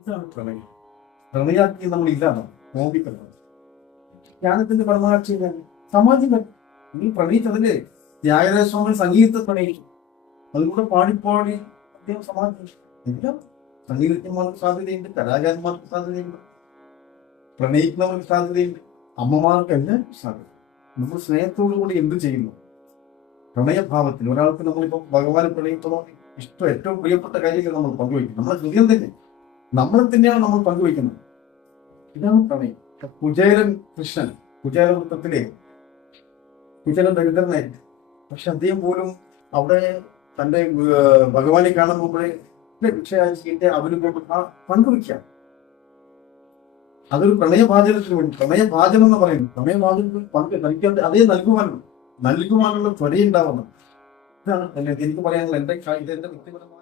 ഇതാണ് പ്രണയം. പ്രണയാക്കി നമ്മൾ ഇല്ലാതാണ് നോക്കിക്കണം. ജ്ഞാനത്തിന്റെ പരമാക്ഷി സമാധി. നീ പ്രണയിച്ചതില് ത്യാഗരാജ സ്വാമി സംഗീതത്തെ പ്രണയിച്ചു. അതിലൂടെ പാടിപ്പാടി അദ്ദേഹം സമാധി. എല്ലാം സംഗീതജ്ഞന്മാർക്ക് സാധ്യതയുണ്ട്, കലാകാരന്മാർക്ക് സാധ്യതയുണ്ട്, പ്രണയിക്കുന്നവർക്ക് സാധ്യതയുണ്ട്, അമ്മമാർക്ക് എല്ലാം സാധ്യത. നമ്മൾ സ്നേഹത്തോടു കൂടി എന്ത് ചെയ്യുന്നു? പ്രണയഭാവത്തിൽ ഒരാൾക്ക് നമ്മളിപ്പോ ഭഗവാനെ പ്രണയിക്കണോ ഇഷ്ടം ഏറ്റവും പ്രിയപ്പെട്ട കാര്യങ്ങൾ നമ്മൾ പങ്കുവയ്ക്കും. നമ്മുടെ ഹൃദയം തന്നെ നമ്മളെ തന്നെയാണ് നമ്മൾ പങ്കുവയ്ക്കുന്നത്. ഇതാണ് പ്രണയം. കുചേലൻ കൃഷ്ണൻ, കുചേല വൃത്തത്തിലെ കുചേലൻ ദരിദ്രനായിട്ട്, പക്ഷെ അദ്ദേഹം പോലും അവിടെ തന്റെ ഭഗവാനെ കാണാൻ പോകുമ്പോഴേ ഭിക്ഷയാചിന്റെ അവരും കൊണ്ട് പങ്കുവയ്ക്കാം. അതൊരു പ്രണയഭാചനത്തിന് വേണ്ടി, പ്രണയഭാചനം എന്ന് പറയുന്നു. പ്രണയഭാചനത്തിൽ പങ്ക് തനിക്ക് അതേ നൽകുവാനുള്ള ത്വരയുണ്ടാവുന്നത്. ഇതാണ് എനിക്ക് പറയാനുള്ള എന്റെ വ്യക്തിപരമായ